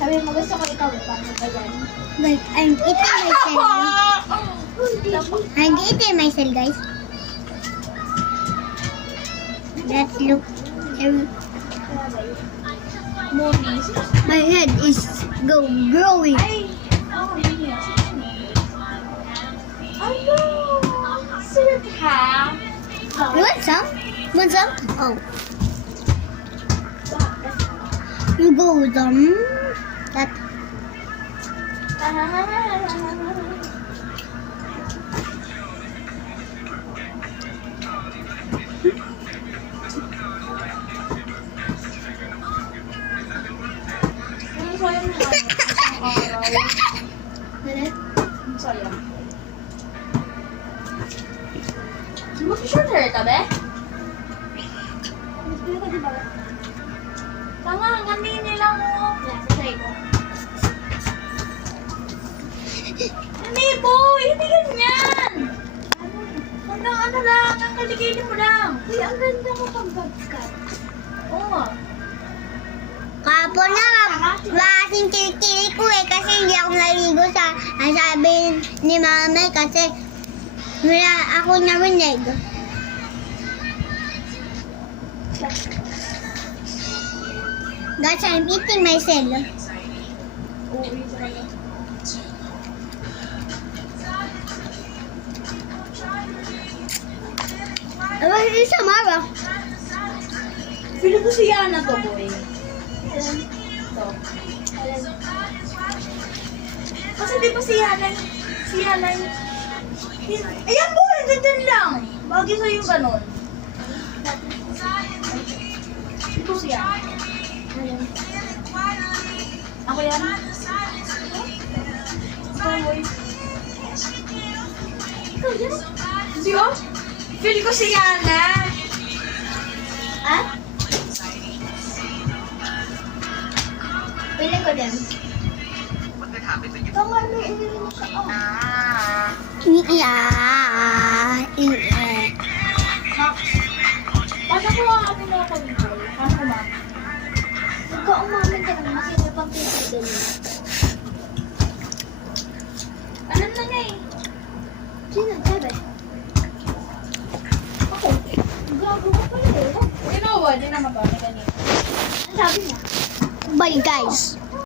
Sabi mo, gusto ko ikaw. Paano ba yan? Like, I'm eating myself. I'm eating myself, guys. Let's look. Monies. My head is growing. Ay! Oh, yun. Ano? Sweet ha? You want some? Want some? Oh. You go with them. That. Ang sayang na. Ang araw. Ang sayang. Di mo short hair ka, be? Hindi ka, di ba? Tanga, ang ganda nila mo. Yeah, sasay ko. Hindi, boy! Hindi ganyan! Hanggang ano lang, ang kaligilin mo lang. Uy, ang ganda mo pang bagkat. Oo nga. Kapon na kasing kilikili ko eh kasi hindi ako naligo sa ang sabi ni mama kasi wala ako narinig. Guys, I'm eating myself. Oo, yun talaga. Ano si Samara? Pili ko si Yana to, boy. Ito. Kasi di ba si Yana, ayan boy, ganyan lang. Bagay sa'yo yung ganon. Ito si Yana. Ako yan. Ikaw, boy. Ikaw yan. Siyo? Feel ko si Yana. Ah? Pili ko din. Ito nga, may inilin mo siya. Oh. Paano ko ang amin na ako nito? Paano ko ma? Huwag ka umamin ka naman kasi may pang-pili mo. Ano na nga eh? Sino? Sabi? Ako. Gago ka pala eh. You know what? Di na mapamit kanina. Ano sabi niya? Bye guys.